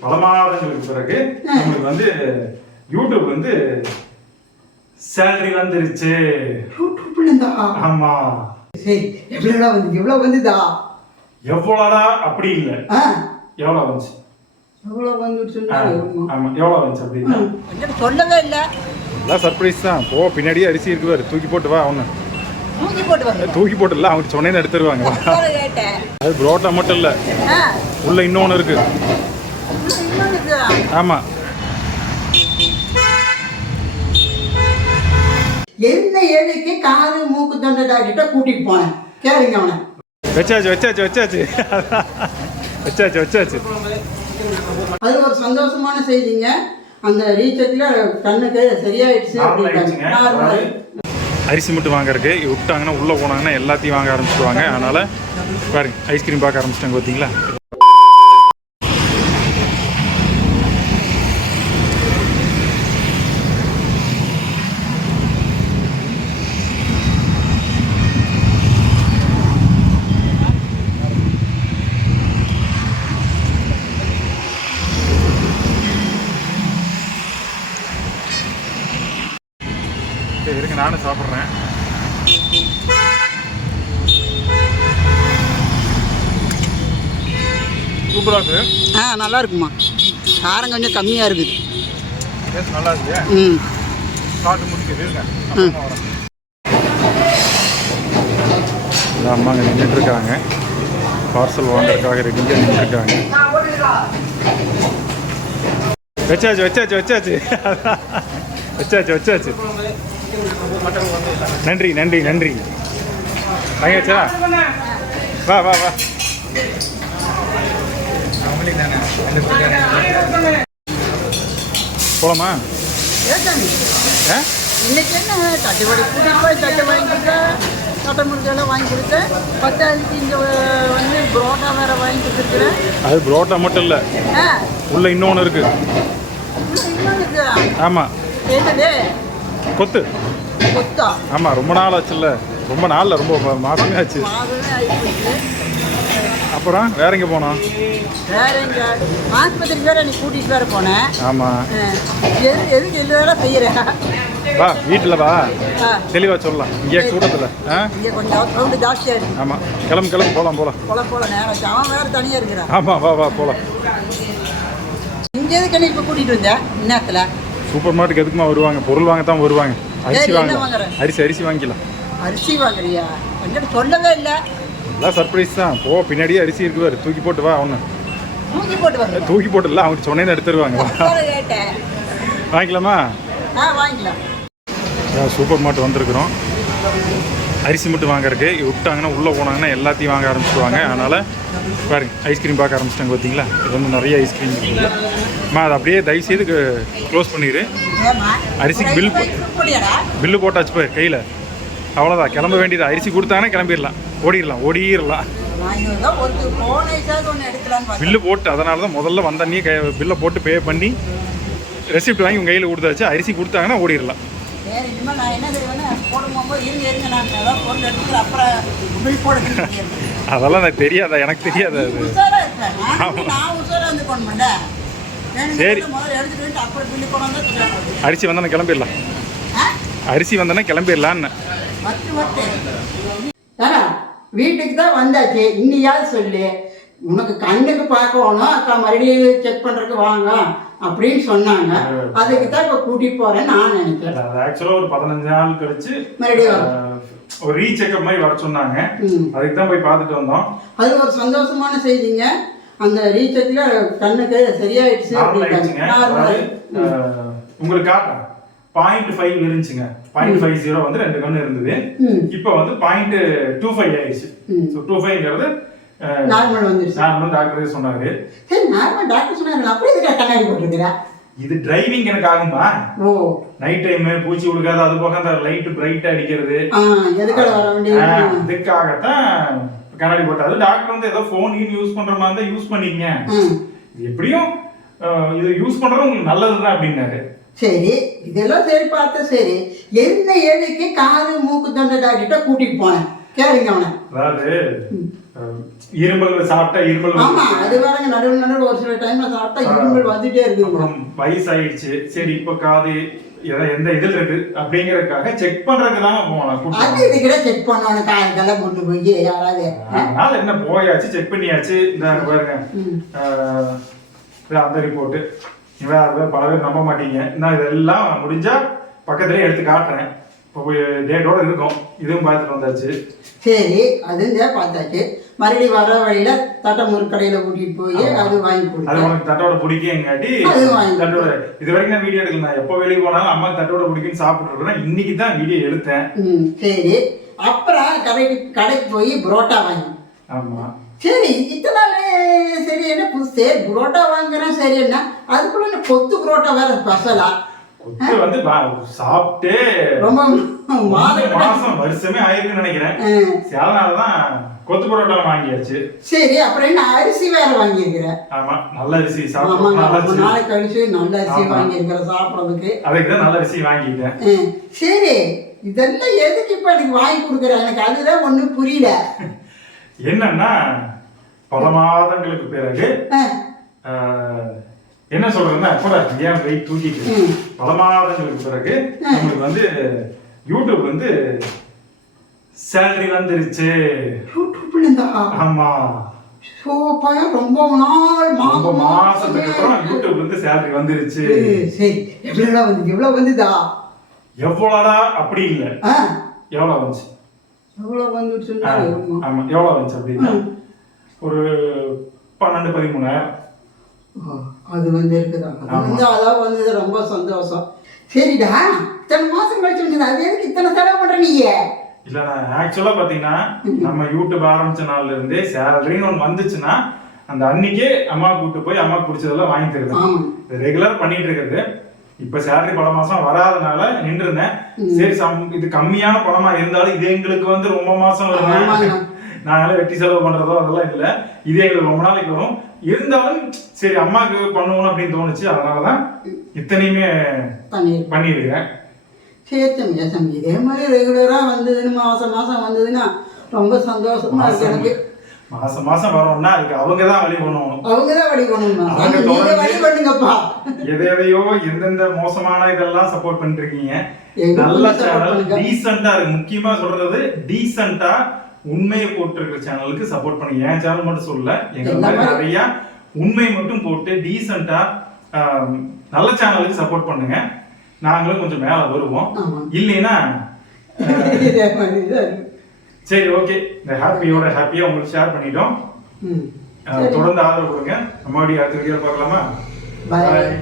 பல மாதங்களுக்கு பிறகு உங்களுக்கு வந்து யூடியூப் வந்து சேலரி வந்துருச்சு. யூடியூப்ல இருந்தா? ஆமா. சரி, எவ்வளவு வந்துதா? எவ்வளோடா அப்படி இல்ல, எவ்வளவு வந்துச்சு? எவ்வளவு வந்துச்சுன்னா? ஆமா, எவ்வளவு வந்துச்சு அப்படின்னா எனக்கு சொல்லவே இல்ல. எல்லாம் சர்ப்ரைஸ் தான். போ, பின்னாடியே அரிசி இருக்கு பாரு, தூக்கி போட்டு வா. அவனு தூக்கி போட்டு இல்ல, அவங்க சொன்னேன்னு எடுத்துருவாங்க. அது புரோட்டா மட்டும் இல்ல, உள்ள இன்னொன்னு இருக்கு. ஆமா. என்ன ஏழைக்கு காது மூக்கு தொண்டை டாக்டர்கிட்ட கூட்டிட்டு போனேன். கேளுங்க அவனை. வச்சாச்சு. அது ஒரு சந்தோஷமான செய்திங்க. அந்த ரீசெட்ல கண்ணுக்கு சரியாயிடுச்சு. அரிசி மட்டும் வாங்கறதுக்கு விட்டாங்கன்னா உள்ள போனாங்கன்னா எல்லாத்தையும் வாங்க ஆரம்பிச்சிடுவாங்க. அதனால பாருங்க, ஐஸ்கிரீம் பார்க்க ஆரம்பிச்சிட்டாங்க. பார்த்தீங்களா? இருக்கு, நானும் சாப்பிட்றேன். சூப்பராக இருக்கு. நல்லா இருக்குமா. காரம் கொஞ்சம் கம்மியாக இருக்குது. நல்லா இருக்கு. சாப்பிட்டு முடிக்குது. அம்மாங்க நின்றுட்டு இருக்காங்க, பார்சல் வாங்குறதுக்காக ரெடியாக நின்றுருக்காங்க. வச்சாச்சு. நன்றி. வாங்கியாச்சா? வா. போலாமா? இன்னைக்கு என்ன தட்டுவடை கூட்டிட்டு போய் தட்டை வாங்கி கொடுத்தேன், தட்டை முறுக்கெல்லாம் வாங்கி கொடுத்தேன். 10,000 இங்கே வந்து புரோட்டா வேற வாங்கி கொடுத்துருக்குறேன். அது புரோட்டா மட்டும் இல்லை, உள்ள இன்னொன்று இருக்கு. ஆமா, கொத்தா. ஆமா, ரொம்ப நாள் ஆச்சுல்ல. ரொம்ப நாள்ல, ரொம்ப மாசமே ஆச்சு. அப்புறம் வேற எங்க போனோம்? ஆஸ்பத்திரிக்கு வேற நீ கூட்டிட்டு வேற போனேன். ஆமா. எதுக்கு எல்லாரும் செய்யறேன்? வா, வீட்டுல வா, தெளிவா சொல்லலாம். இங்கே கூட்டத்துல இங்க கொஞ்சம் சவுண்ட் ஜாஸ்தியா இருக்கு. ஆமா, கிளம்பு போலாம். நேரம் அவன் வேற தனியா இருக்கிறான். ஆமா, வா போலாம். இங்க எதுக்கு நீ இப்ப கூட்டிட்டு வந்த நேரத்துல? சூப்பர் மார்க்கெட்டுக்கு எதுக்குமா வருவாங்க? பொருள் வாங்கத்தான் வருவாங்க. அரிசி வாங்கிக்கலாம். அரிசி வாங்குறியா? கொஞ்சம் சொல்லவே இல்லை. எல்லாம் சர்ப்ரைஸ் தான். போ, பின்னாடியே அரிசி இருக்கு பாரு, தூக்கி போட்டு வா. அவனு தூக்கி போட்டு இல்லை, அவங்க சொன்னேன்னு எடுத்துருவாங்க. வாங்கிக்கலாமா? வாங்கிக்கலாம். சூப்பர் மார்க்கெட் வந்திருக்கிறோம். அரிசி மட்டும் வாங்கறதுக்கு விட்டாங்கன்னா உள்ளே போனாங்கன்னா எல்லாத்தையும் வாங்க ஆரம்பிச்சிடுவாங்க. அதனால் பாருங்க, ஐஸ்கிரீம் பார்க்க ஆரம்பிச்சிட்டாங்க. பார்த்தீங்களா? இது வந்து நிறைய ஐஸ்கிரீம் இருக்குது. அதை அப்படியே தயவுசெய்து க்ளோஸ் பண்ணிடு. அரிசிக்கு பில்லு போட்டாச்சு பாரு கையில். அவ்வளோதான், கிளம்ப வேண்டியது. அரிசி கொடுத்தாங்கன்னா கிளம்பிடலாம், ஓடிடலாம். பில்லு போட்டு, அதனால தான் முதல்ல வந்தன்னே பில்லை போட்டு பே பண்ணி ரெசிப்ட் வாங்கி உங்கள் கையில் கொடுத்தாச்சு. அரிசி கொடுத்தாங்கன்னா ஓடிடலாம். அதெல்லாம் எனக்கு தெரியாதா? எனக்கு தெரியாது அது. சரி, அரிசி வந்தோன்னா கிளம்பிடலாம். கிளம்பிடலான்னு வீட்டுக்கு தான் வந்தாச்சு. இன்னியாவது சொல்லு, உனக்கு கண்ணுக்கு பார்க்கணும், அக்கா மறுபடியும் செக் பண்றதுக்கு வாங்க அப்படின்னு சொன்னாங்க. அதுக்கு தான் இப்ப கூட்டிட்டு போறேன் நான் நினைக்கிறேன். ஆக்சுவலா ஒரு 15 நாள் கழிச்சு மறுபடியும் ஒரு ரீசெக்அப் மாதிரி வர சொன்னாங்க. அதுக்கு தான் போய் பார்த்துட்டு வந்தோம். அது ஒரு சந்தோஷமான செய்திங்க. அந்த ரீசெக்ல கண்ணுக்கு சரியாயிடுச்சு. உங்களுக்கு காட்டுறேன். 0.5 இருந்துச்சுங்க. 0.50 வந்து 2 கண்ணு இருந்தது. இப்போ வந்து 0.25 ஆயிடுச்சு. 25ங்கிறது நார்மல் வந்துருச்சு. நார்மல் டாக்டரே சொன்னாரு. சரி, நார்மல் டாக்டர் சொன்னாங்க. அப்படியே இதுக்கு கண்ணாடி போட்டுருக்கா? இது டிரைவிங் எனக்கு ஆகுமா? நைட் டைம் பூச்சி விழுகாது. அது போக அந்த லைட் பிரைட்டா அடிக்கிறது, இதுக்காகத்தான் கண்ணாடி போட்டாரு. டாக்டர் வந்து ஏதோ போன் யூஸ் பண்ற மாதிரி தான் யூஸ் பண்ணிக்கங்க, எப்படியும் இது யூஸ் பண்றது உங்களுக்கு நல்லதுதான் அப்படின்னாரு. சரி, இதெல்லாம் சரி பார்த்தா சரி. என்ன ஏழைக்கு காது மூக்கு தொண்டை டாக்டர்கிட்ட கூட்டிட்டு போனேன். கேளுங்க அவனை. அதாவது இருமல் சாப்பிட்டா இருமல் ஆமா அது வேறங்க நடுவில் ஒரு சில டைம்ல சாப்பிட்டா இருமல் வந்துட்டே இருக்கு. அப்புறம் வயசாயிடுச்சு, சரி இப்ப காது எந்த இதுல இருக்கு அப்படிங்கறதுக்காக செக் பண்றதுக்கு தான் போனோம். அது இதுக்கிட்ட செக் பண்ணணும் காயத்தெல்லாம் கொண்டு போய் யாராவது. அதனால என்ன போயாச்சு, செக் பண்ணியாச்சு. இந்த பாருங்க அந்த ரிப்போர்ட் இவன் பல பேர் நம்ப மாட்டீங்க. நான் இதெல்லாம் முடிஞ்சா பக்கத்துலயே எடுத்து காட்டுறேன். இப்போ டேட்டோட இருக்கும். இதுவும் பார்த்துட்டு வந்தாச்சு. சரி அதுதான் பார்த்தாச்சு. மறுபடியும் வர வழியில தட்டை முறுக்கடையில கூட்டிட்டு போய் அது வாங்கி கொடுத்தேன். அது உனக்கு தட்டோட பிடிக்கங்காட்டி தட்டோட இது வரைக்கும் நான் வீடியோ எடுக்கல. நான் எப்போ வெளியே போனாலும் அம்மா தட்டோட பிடிக்குன்னு சாப்பிட்டு இருக்கேன். இன்னைக்கு தான் வீடியோ எடுத்தேன். சரி அப்புறம் கடைக்கு போய் புரோட்டா வாங்கி. ஆமா சரி இத்தனை நாள் சரி என்ன புதுசு புரோட்டா வாங்குறேன் சரி என்ன அதுக்குள்ள கொத்து புரோட்டா வேற ஸ்பெஷலா கொத்து வந்து சாப்பிட்டு ரொம்ப மாசம் வருஷமே ஆயிருக்குன்னு நினைக்கிறேன். அதனாலதான் கொத்து பரோட்டா வாங்கியாச்சு. சரி அப்புறம் என்ன அரிசி வேற வாங்கியிருக்கிறேன். ஆமா நல்ல அரிசி நாளைக்கு கழிச்சு நல்ல அரிசி வாங்கியிருக்கிறேன் சாப்பிடறதுக்கு. அதுக்குதான் நல்ல அரிசி வாங்கிட்டேன். சரி இதெல்லாம் எதுக்கு இப்ப எனக்கு வாங்கி கொடுக்குறேன் எனக்கு அதுதான் ஒண்ணும் புரியல. என்னன்னா பல மாதங்களுக்கு பிறகு என்ன சொல்றேன்னா கூட ஏன் வெயிட் தூக்கிட்டு பல மாதங்களுக்கு பிறகு நம்மளுக்கு வந்து யூடியூப் வந்து சேலரி வந்துருச்சு. ஆமா ரொம்ப மாசத்துக்கு அப்புறம் யூடியூப் வந்து சேலரி வந்துருச்சு. சரி எவ்வளவு வந்துதா எவ்வளோடா அப்படி இல்ல எவ்வளவு வந்துச்சு ஆமா எவ்வளவு வந்துச்சு அப்படின்னா ஒரு 12-13,000 அது வந்து இருக்குதா. அதான் வந்தது ரொம்ப சந்தோஷம். சரிடா இத்தனை மாசம் கழிச்சு வந்தது அது எதுக்கு இத்தனை செலவு பண்ற நீங்க? இல்ல நான் ஆக்சுவலா பாத்தீங்கன்னா நம்ம யூடியூப் ஆரம்பிச்ச நாள்ல இருந்தே சேலரின்னு ஒன்று வந்துச்சுன்னா அந்த அன்னைக்கே அம்மா கூப்பிட்டு போய் அம்மா பிடிச்சதெல்லாம் வாங்கி தருது. ரெகுலர் பண்ணிட்டு இருக்கிறது. இப்ப சேலரி பல மாசம் வராதனால நின்று இருந்தேன். சரி இது கம்மியான பணமா இருந்தாலும் இது எங்களுக்கு வந்து ரொம்ப மாசம் வரும். நாங்களே வெட்டி செலவு பண்றதோ அதெல்லாம் இல்லை. இது எங்களுக்கு ரொம்ப நாளைக்கு வரும். இருந்தாலும் சரி அம்மாவுக்கு பண்ணுவோம் அப்படின்னு தோணுச்சு. அதனாலதான் இத்தனையுமே பண்ணிருக்கேன். சரி தம்பி இதே மாதிரி ரெகுலரா வந்ததுன்னு மாசம் வந்ததுன்னா ரொம்ப சந்தோஷமா இருக்கு எனக்கு. மாசம் வரணும்னா அதுக்கு அவங்கதான் வழி பண்ணுங்கப்பா. எதையோ எந்தெந்த மோசமான இதெல்லாம் சப்போர்ட் பண்ணிட்டு இருக்கீங்க. நல்ல சேனல் டீசெண்டா இருக்கு. முக்கியமா சொல்றது டீசெண்டா உண்மையை போட்டிருக்கிற சேனலுக்கு சப்போர்ட் பண்ணுங்க. என் சேனல் மட்டும் சொல்ல எங்க நிறைய உண்மை மட்டும் போட்டு டீசெண்டா நல்ல சேனலுக்கு சப்போர்ட் பண்ணுங்க. நாங்களும் கொஞ்சம் மேல வருவோம். இல்லைன்னா சரி ஓகே இந்த ஹாப்பியா உங்களுக்கு ஷேர் பண்ணிட்டோம். தொடர்ந்து ஆதரவு கொடுங்க. நம்ம அடுத்த வீடியோ பார்க்கலாமா? பாய்.